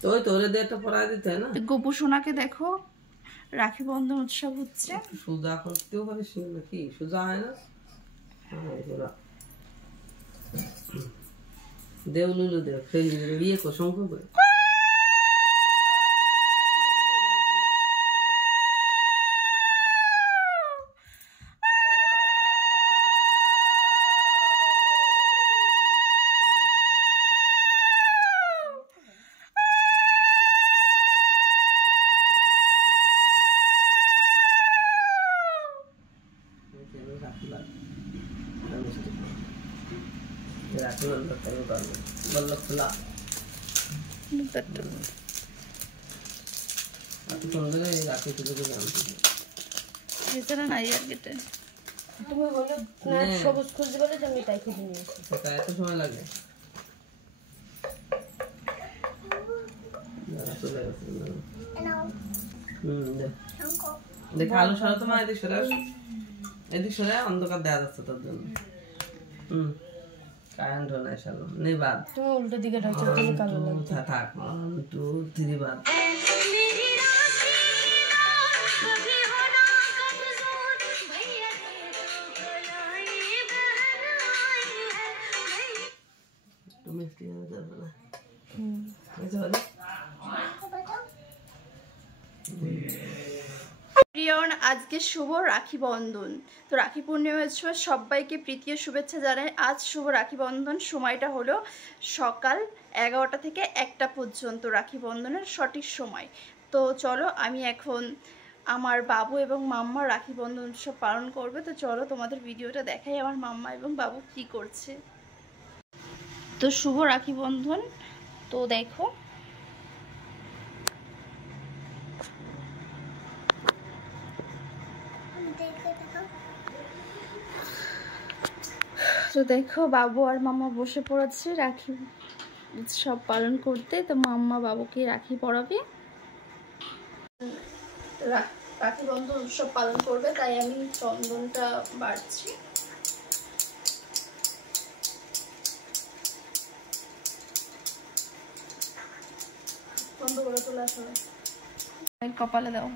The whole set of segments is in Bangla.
তো ওই তোরে দিয়ে একটা পড়ায় দিতে হয় না। গোপু সোনাকে দেখো রাখি বন্ধন উৎসব হচ্ছে। সোজা করতেও পারিস নাকি? সোজা হয় না? দেও লুলু দেও ইয়ে কর শঙ্খ করে। সবুজ খুঁজতে বলে আমি তাই খুঁজে নিয়েছি। এত সময় লাগে? দেখ আলু সরা তোমার এদিক সরে, এদিক সরে অন্ধকার দেওয়া যাচ্ছে তোর জন্য। কারেন্ট হলে এসালো নেই বাদ, তুমি উল্টো দিকে ঢাকছো তুমি কালো লাগছে। থাক 1 2 3 বাদ। আজকে শুভ রাখি বন্ধন, তো রাখি পূর্ণিমার সবাইকে প্রীতি ও শুভেচ্ছা জানাই। আজ শুভ রাখি বন্ধন, সময়টা হলো সকাল 11টা থেকে 1টা পর্যন্ত রাখি বন্ধনের সঠিক সময়। তো চলো আমি এখন আমার বাবু এবং মাম্মা রাখি বন্ধন উৎসব পালন করবে। তো চলো তোমাদের ভিডিওটা দেখাই আমার মাম্মা এবং বাবু কি করছে। তো শুভ রাখি বন্ধন, তো দেখো তো দেখো বাবু আর মাম্মা বসে পড়েছে রাখি উৎসব পালন করতে। তো মাম্মা বাবুকে রাখি পরাবে, রাখি বন্ধন উৎসব পালন করবে, তাই আমি চন্দনটা বাড়ছি। বন্ধ করে তোলা সবাই কপালে দাও।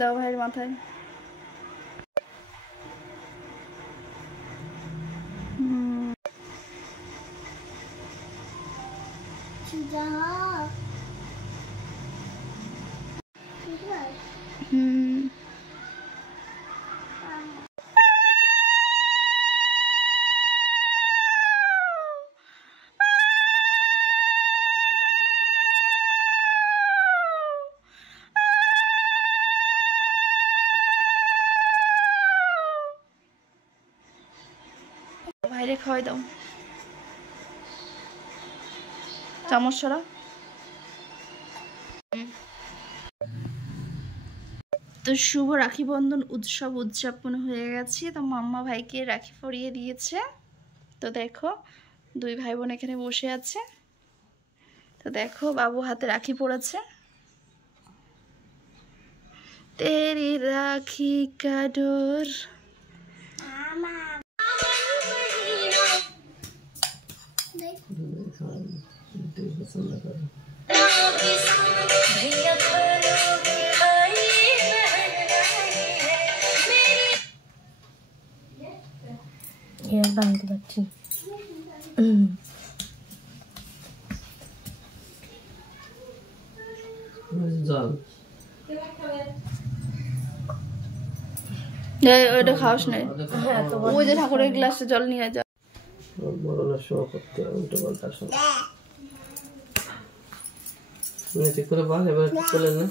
দাও ভাইয়ের মাথায়। ভাইরে খাওয়াই দাও, চামচ সরা। তো শুভ রাখি বন্ধন উৎসব উদযাপন হয়ে গেছে। তো মাম্মা ভাইকে রাখি পরিয়ে দিয়েছে। তো দেখো দুই ভাই বোন এখানে বসে আছে। তো দেখো বাবু হাতে রাখি পড়েছে। তেরি রাখি কা ডোর বানাতে পারছি। জল ওটা খাওয়াস নাই, ওই যে ঠাকুরের গ্লাসে জল নিয়ে যা। বড় না শো করতে উল্টো পাল্টা শোনা ঠিক করে বল, এবার ঠিক করলেন না।